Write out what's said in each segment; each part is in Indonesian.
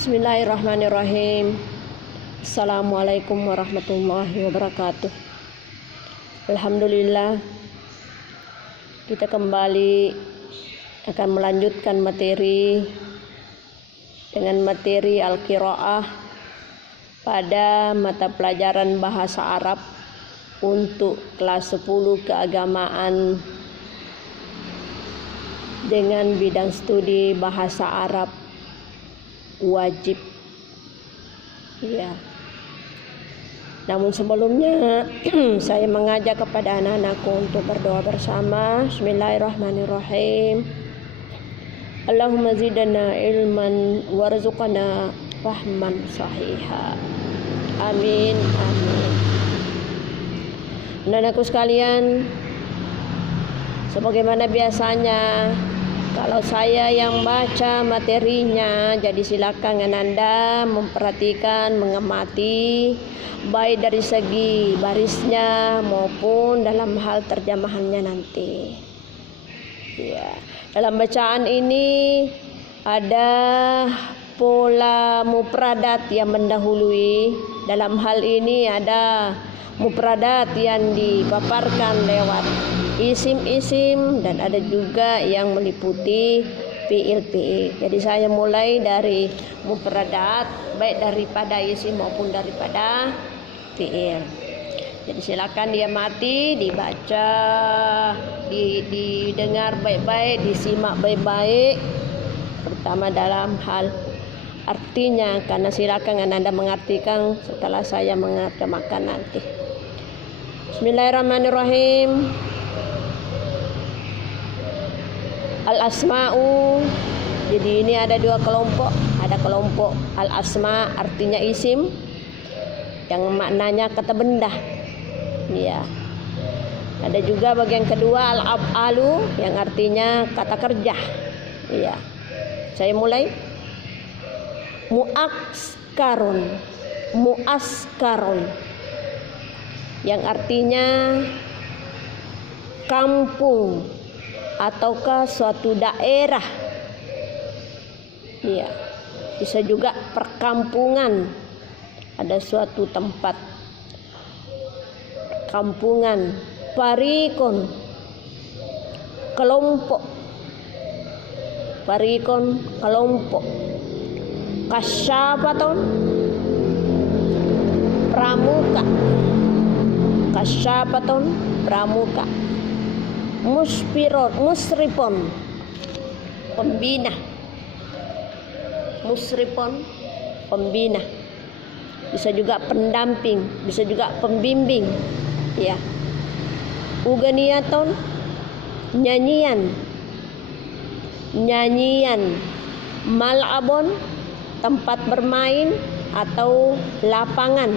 Bismillahirrahmanirrahim. Assalamualaikum warahmatullahi wabarakatuh. Alhamdulillah, kita kembali akan melanjutkan materi dengan materi Al-Qiraah pada mata pelajaran bahasa Arab untuk kelas 10 keagamaan dengan bidang studi bahasa Arab wajib. Ya. Namun sebelumnya saya mengajak kepada anak-anakku untuk berdoa bersama. Bismillahirrahmanirrahim. Allahumma zidna ilman warzuqna fahman sahiha. Amin amin. Anak-anakku sekalian, sebagaimana biasanya kalau saya yang baca materinya, jadi silakan Anda memperhatikan, mengamati baik dari segi barisnya maupun dalam hal terjemahannya nanti. Ya, dalam bacaan ini ada pola mufradat yang mendahului. Dalam hal ini ada mufradat yang dipaparkan lewat isim-isim dan ada juga yang meliputi fiil-fiil. Jadi saya mulai dari mufradat baik daripada isim maupun daripada fiil. Jadi silakan diamati, dibaca, didengar baik-baik, disimak baik-baik, terutama dalam hal artinya, karena silakan Anda mengartikan setelah saya mengerjemahkan nanti. Bismillahirrahmanirrahim. Al-asma'u, jadi ini ada dua kelompok. Ada kelompok al-asma, artinya isim yang maknanya kata benda. Ya. Ada juga bagian kedua al-af'alu yang artinya kata kerja. Ya. Saya mulai. Mu'askarun, mu'askarun, yang artinya kampung ataukah suatu daerah. Ya, bisa juga perkampungan, ada suatu tempat kampungan. Farikon, kelompok. Farikon, kelompok. Kasyafatun, pramuka. Kasyafatun, pramuka. Musripon, pembina. Musripon, pembina. Bisa juga pendamping, bisa juga pembimbing. Ya. Uganiyaton, nyanyian. Nyanyian. Mal'abon, tempat bermain atau lapangan.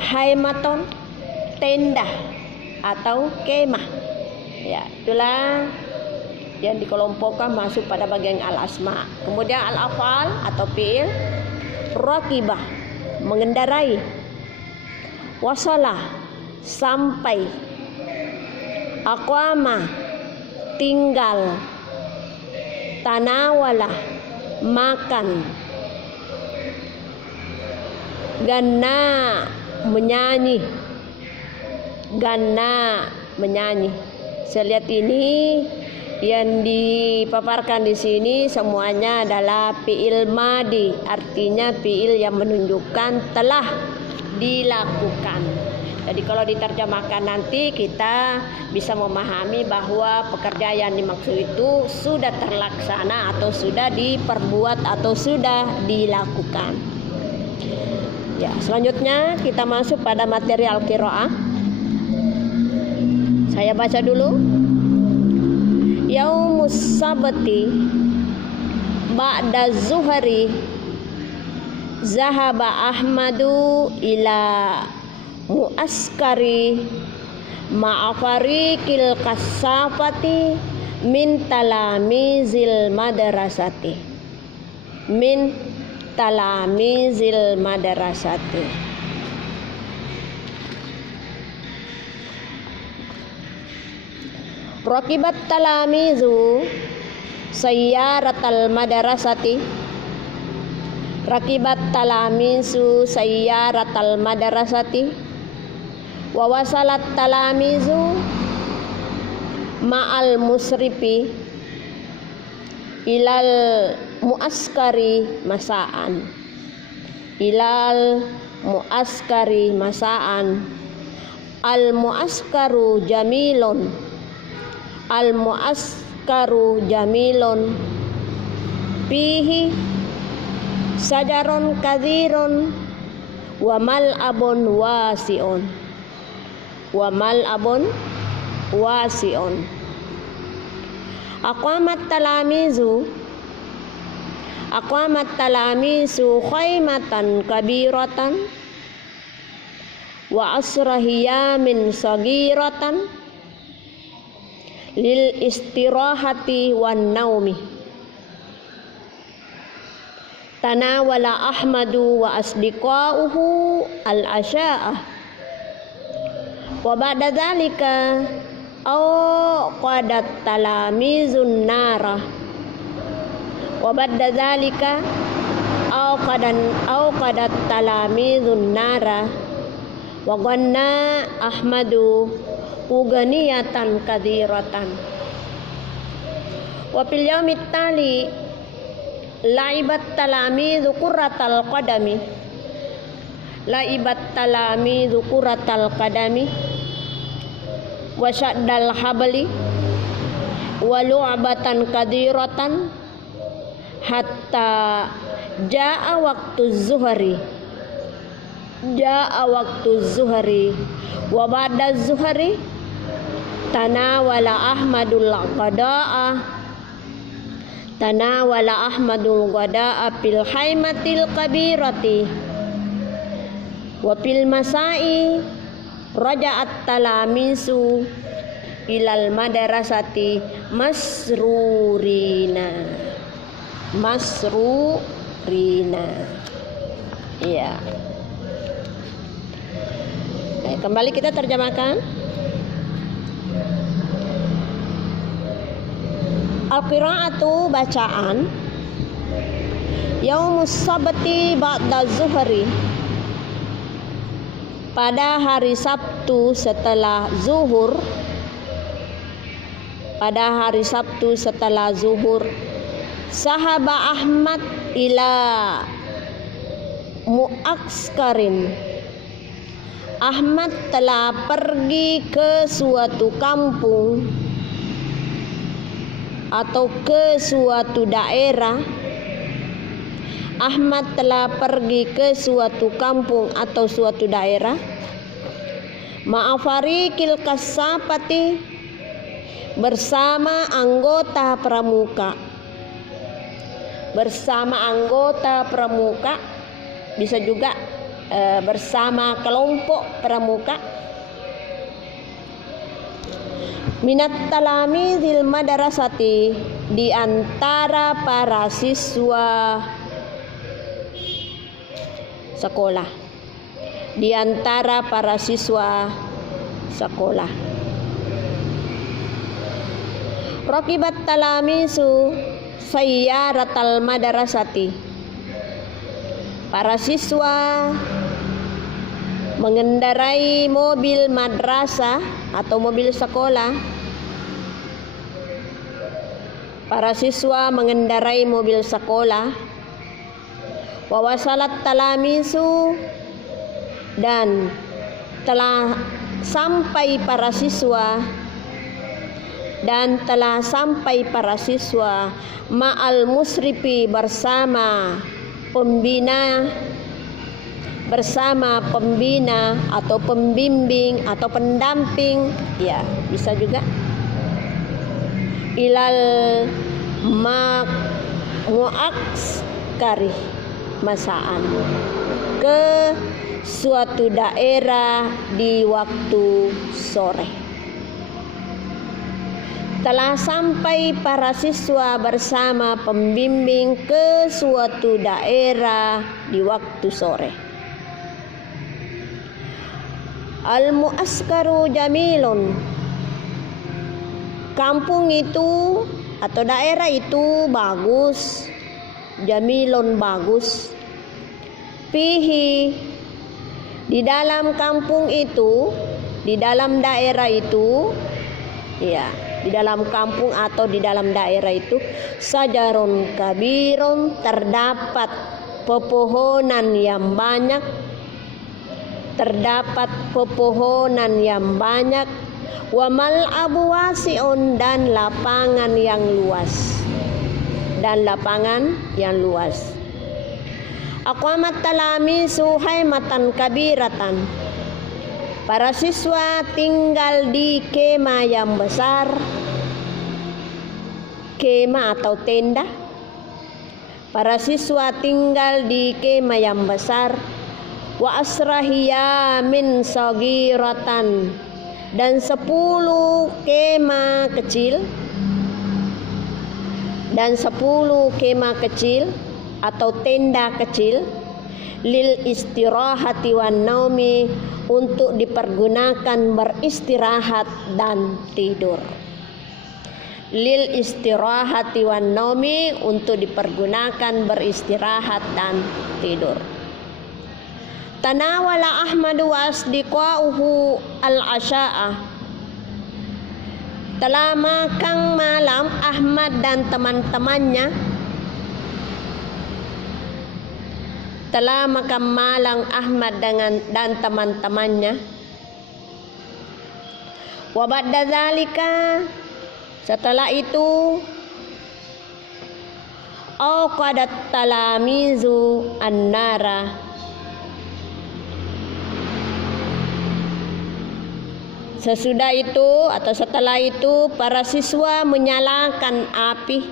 Haimaton, tenda atau kemah. Ya, itulah yang dikelompokkan masuk pada bagian al-asma. Kemudian al-af'al atau fi'il. Rakibah, mengendarai. Wasalah, sampai. Aqwama, tinggal. Tanawala, makan. Ganna, menyanyi. Ganna, menyanyi. Saya lihat ini yang dipaparkan di sini semuanya adalah fi'il madi, artinya fi'il yang menunjukkan telah dilakukan. Jadi kalau diterjemahkan nanti kita bisa memahami bahwa pekerjaan yang dimaksud itu sudah terlaksana atau sudah diperbuat atau sudah dilakukan. Ya, selanjutnya kita masuk pada materi Al-Qiraah. Saya baca dulu. Yaumus sabti ba'da zuhri zahaba Ahmadu ila muaskari ma'afariqil kasafati min talamizil madrasati. Min talamizil madrasati. Rakibat talamizu sayyaratal madrasati Rakibat talamizu sayyaratal madrasati wa wasalat talamizu ma'al musrifi ilal muaskari masaan. Ilal muaskari masaan. Al muaskaru jamilun. Al muaskaru jamilun. Fihi sajarun kathirun wa mal'abun wasi'un. Wa mal'abun wasi'un. Aqamat talamizu khaymatan kabiratan wa asrahiya min sagiratan lil istirahati wan naumi. Tanawala Ahmadu wa asdiqauhu al-asya'ah wa ba'da dzalika qadat talamizun nara wa ba'da dzalika qadat talamizun nara wa ghanna Ahmadu uganiyatan kathiratan. Wa fil yaumit tali laibat talamizu qurratal qadami. Laibat talamizu qurratal qadami wa syaddal habli wa lu'batan kathiratan hatta jaa waktu zuhri. Jaa waktu zuhri wa ba'da zuhri tanawala Ahmadul qada'a. Tanawala Ahmadul qada'a fil haimatil kabirati wa fil masai raja'at talamisu ilal madrasati masrurina. Masrurina. Iya. Kembali kita terjemahkan. Al-qira'atu bacaan. Yaumus sabti ba'da zuhri. Pada hari Sabtu setelah zuhur. Pada hari Sabtu setelah zuhur. Sahaba Ahmad ila mu'askarin. Ahmad telah pergi ke suatu kampung atau ke suatu daerah. Ahmad telah pergi ke suatu kampung atau suatu daerah. Ma'afarikil kasapati, bersama anggota pramuka. Bersama anggota pramuka, bisa juga bersama kelompok pramuka. Minat talamizil madrasati, di antara para siswa sekolah. Di antara para siswa sekolah. Rakibat talamizu sayyaratal madrasati, para siswa mengendarai mobil madrasah atau mobil sekolah. Para siswa mengendarai mobil sekolah. Wa wasalat talamizu, dan telah sampai para siswa, dan telah sampai para siswa ma'al musrifi, bersama pembina, bersama pembina atau pembimbing atau pendamping, ya bisa juga. Ilal mu'askari masaan, ke suatu daerah di waktu sore. Telah sampai para siswa bersama pembimbing ke suatu daerah di waktu sore. Al-mu'askaru jamilun, kampung itu atau daerah itu bagus. Jamilun, bagus. Fihi, di dalam kampung itu, di dalam daerah itu, ya, di dalam kampung atau di dalam daerah itu, sajarun kabirun, terdapat pepohonan yang banyak, terdapat pepohonan yang banyak, wa mal'abu wasi'un, dan lapangan yang luas, dan lapangan yang luas. Aqwamat talamisu haimatan kabiratan, para siswa tinggal di kemah yang besar, kemah atau tenda. Para siswa tinggal di kemah yang besar. Wa asrahiya min sagiratan, dan 10 kemah kecil, dan 10 kemah kecil atau tenda kecil, lil istirahati wan naumi, untuk dipergunakan beristirahat dan tidur. Lil istirahati wan naumi, untuk dipergunakan beristirahat dan tidur. Tanawala Ahmadu wa asdiqauhu al-asya'ah, telah makan malam Ahmad dan teman-temannya, telah makan malam Ahmad dan teman-temannya. Wa ba'da zalika, setelah itu, awqadat talamizu an-nara, sesudah itu atau setelah itu para siswa menyalakan api,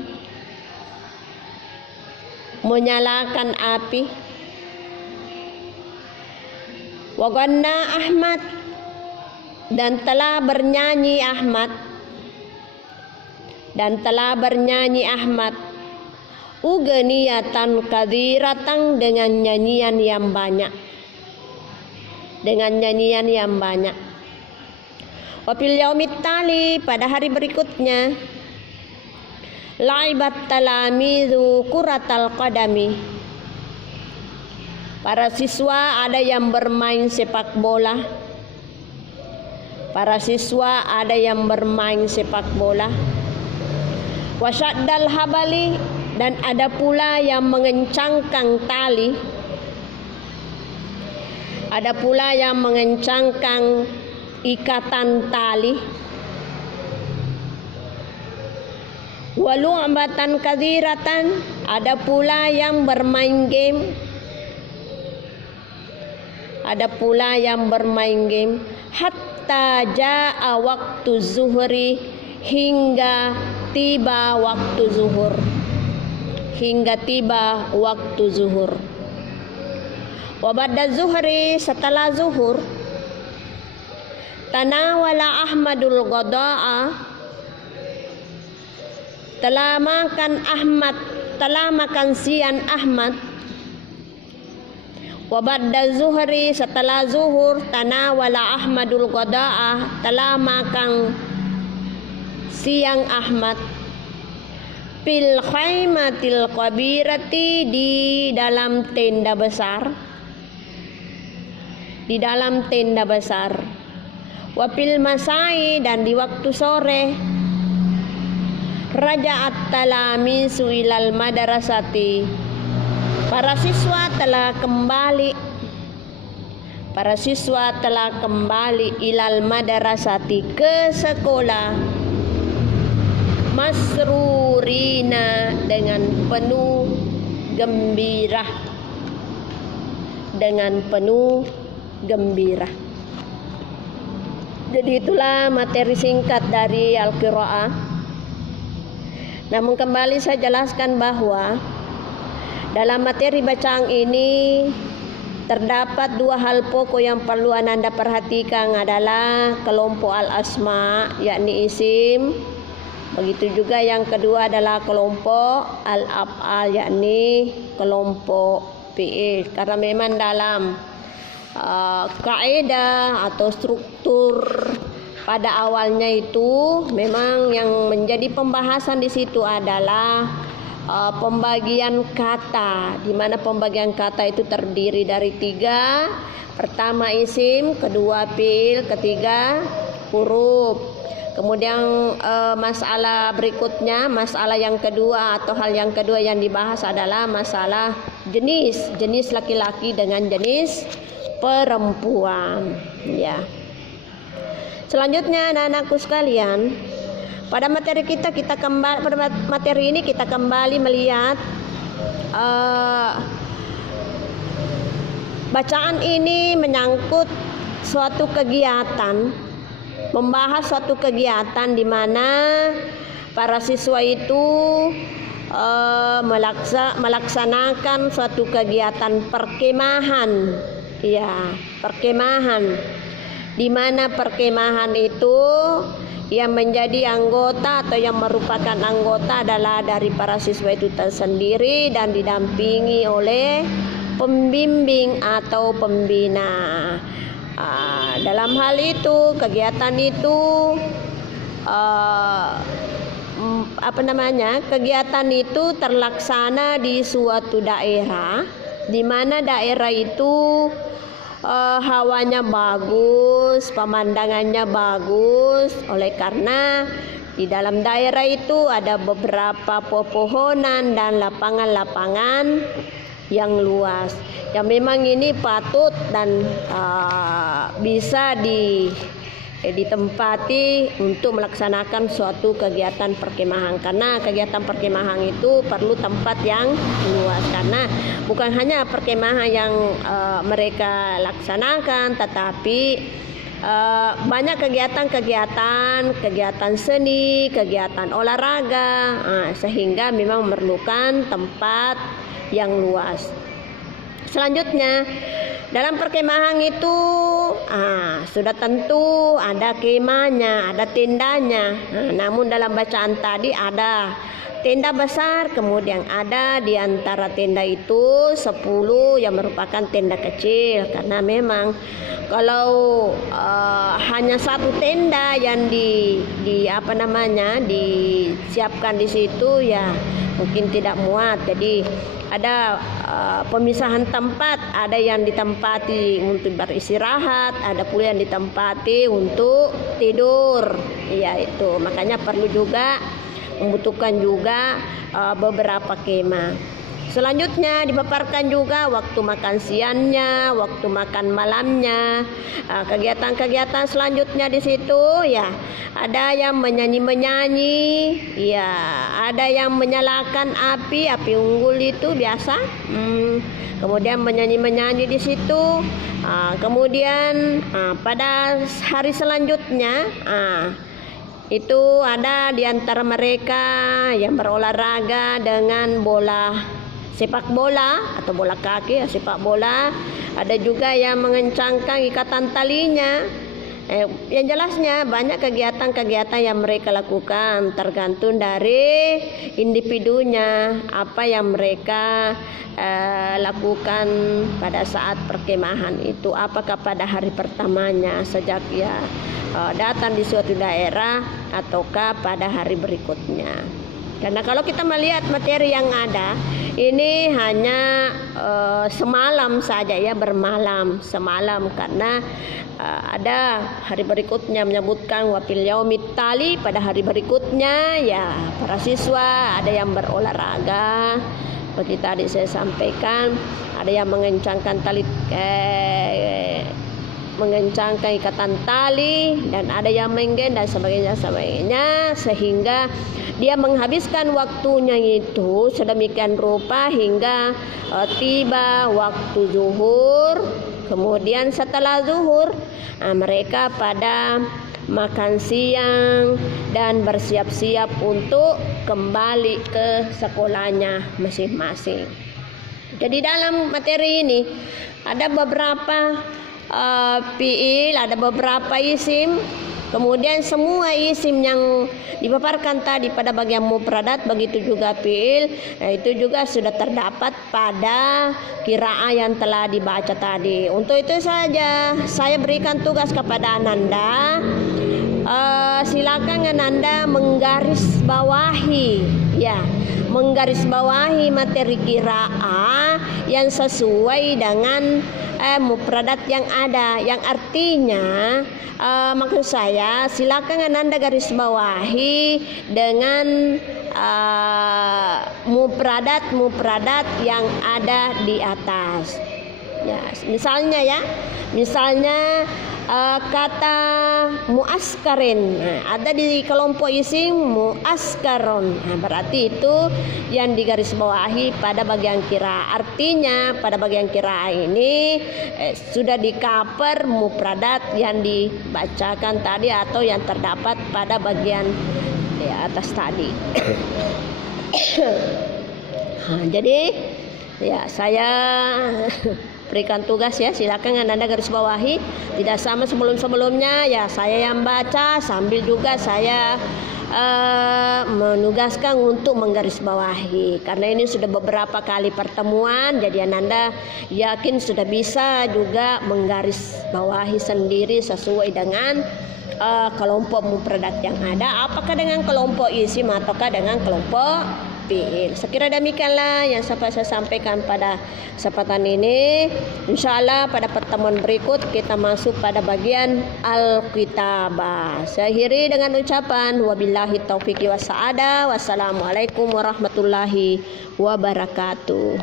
wa ghanna Ahmad, dan telah bernyanyi Ahmad, uganiyatan kadiratan, dengan nyanyian yang banyak, Wa fil yaumit tali, pada hari berikutnya, laibat talamizu kuratal qadami, para siswa ada yang bermain sepak bola. Wasyaddal habali, dan ada pula yang mengencangkan tali. Ikatan tali. Walu'batan kadiratan, ada pula yang bermain game. Hatta ja'a waktu zuhri, hingga tiba waktu zuhur. Wa ba'da zuhri, setelah zuhur, tanawala Ahmadul ghada'a, telah makan siang Ahmad. Wa ba'da zuhri, setelah zuhur, tanawala Ahmadul ghada'a, telah makan siang Ahmad. Fil khaymatil kabirati, di dalam tenda besar. Wa fil masai, dan di waktu sore. Raja'at talamisu ilal madrasati, para siswa telah kembali ilal madrasati, ke sekolah. Masrurina, dengan penuh gembira. Jadi itulah materi singkat dari Al-Qiraah. Namun kembali saya jelaskan bahwa dalam materi bacaan ini terdapat 2 hal pokok yang perlu Anda perhatikan, adalah kelompok al-asma, yakni isim. Begitu juga yang kedua adalah kelompok al-af'al, yakni kelompok fi'il. Karena memang dalam kaidah atau struktur pada awalnya itu memang yang menjadi pembahasan di situ adalah pembagian kata, di mana pembagian kata itu terdiri dari 3. Pertama isim, kedua fiil, ketiga huruf. Kemudian masalah berikutnya, masalah yang kedua atau hal yang kedua yang dibahas adalah masalah jenis laki-laki dengan jenis perempuan, ya. Selanjutnya anak-anakku sekalian, pada materi ini kita kembali melihat bacaan ini menyangkut suatu kegiatan, membahas suatu kegiatan di mana para siswa itu melaksanakan suatu kegiatan perkemahan, ya, perkemahan, di mana perkemahan itu yang menjadi anggota atau yang merupakan anggota adalah dari para siswa itu tersendiri dan didampingi oleh pembimbing atau pembina. Dalam hal itu kegiatan itu kegiatan itu terlaksana di suatu daerah, di mana daerah itu hawanya bagus, pemandangannya bagus. Oleh karena di dalam daerah itu ada beberapa pepohonan dan lapangan-lapangan yang luas, yang memang ini patut dan bisa ditempati untuk melaksanakan suatu kegiatan perkemahan, karena kegiatan perkemahan itu perlu tempat yang luas, karena bukan hanya perkemahan yang mereka laksanakan, tetapi banyak kegiatan seni, kegiatan olahraga, sehingga memang memerlukan tempat yang luas. Selanjutnya, dalam perkemahan itu sudah tentu ada kemahnya, ada tendanya. Namun dalam bacaan tadi ada tenda besar, kemudian ada di antara tenda itu 10 yang merupakan tenda kecil, karena memang kalau hanya satu tenda yang disiapkan di situ, ya mungkin tidak muat. Jadi ada pemisahan tempat, ada yang ditempati untuk beristirahat, ada pula yang ditempati untuk tidur. Ya, itu makanya perlu juga membutuhkan juga beberapa kemah. Selanjutnya dipaparkan juga waktu makan siangnya, waktu makan malamnya. Kegiatan-kegiatan selanjutnya di situ, ya, ada yang menyanyi, ya, ada yang menyalakan api unggul itu biasa. Kemudian menyanyi di situ. Kemudian pada hari selanjutnya, itu ada di antara mereka yang berolahraga dengan bola sepak bola atau bola kaki, sepak bola. Ada juga yang mengencangkan ikatan talinya. Yang jelasnya banyak kegiatan-kegiatan yang mereka lakukan, tergantung dari individunya apa yang mereka lakukan pada saat perkemahan itu. Apakah pada hari pertamanya sejak datang di suatu daerah, ataukah pada hari berikutnya. Karena kalau kita melihat materi yang ada, ini hanya semalam saja, ya, bermalam semalam, karena ada hari berikutnya menyebutkan wafil yaumit tali, pada hari berikutnya, ya, para siswa ada yang berolahraga seperti tadi saya sampaikan, ada yang mengencangkan mengencangkan ikatan tali, dan ada yang menggen dan sebagainya, sehingga dia menghabiskan waktunya itu sedemikian rupa hingga tiba waktu zuhur. Kemudian setelah zuhur, mereka pada makan siang dan bersiap-siap untuk kembali ke sekolahnya masing-masing. Jadi dalam materi ini ada beberapa fiil, ada beberapa isim, kemudian semua isim yang dipaparkan tadi pada bagian mufradat, begitu juga fiil, itu juga sudah terdapat pada qiraah yang telah dibaca tadi. Untuk itu saja saya berikan tugas kepada Ananda, silakan Ananda menggaris bawahi, Ya, menggarisbawahi materi qiraah yang sesuai dengan mufradat yang ada, yang artinya maksud saya silakan Anda garis bawahi dengan mufradat yang ada di atas. Ya, misalnya kata muaskarin, ada di kelompok isim muaskaron, berarti itu yang digarisbawahi pada bagian qiraah. Artinya pada bagian qiraah ini sudah di-cover mufradat yang dibacakan tadi atau yang terdapat pada bagian di atas tadi. Jadi ya saya berikan tugas ya, silakan Anda garis bawahi. Tidak sama sebelum-sebelumnya ya, saya yang baca sambil juga saya menugaskan untuk menggarisbawahi. Karena ini sudah beberapa kali pertemuan, jadi Anda yakin sudah bisa juga menggarisbawahi sendiri sesuai dengan kelompok mufradat yang ada, apakah dengan kelompok isim ataukah dengan kelompok fiil. Sekira demikianlah yang saya sampaikan pada kesempatan ini. Insyaallah pada pertemuan berikut kita masuk pada bagian Al-Kitabah. Saya akhiri dengan ucapan wabillahi taufiq was sa'adah. Wassalamualaikum warahmatullahi wabarakatuh.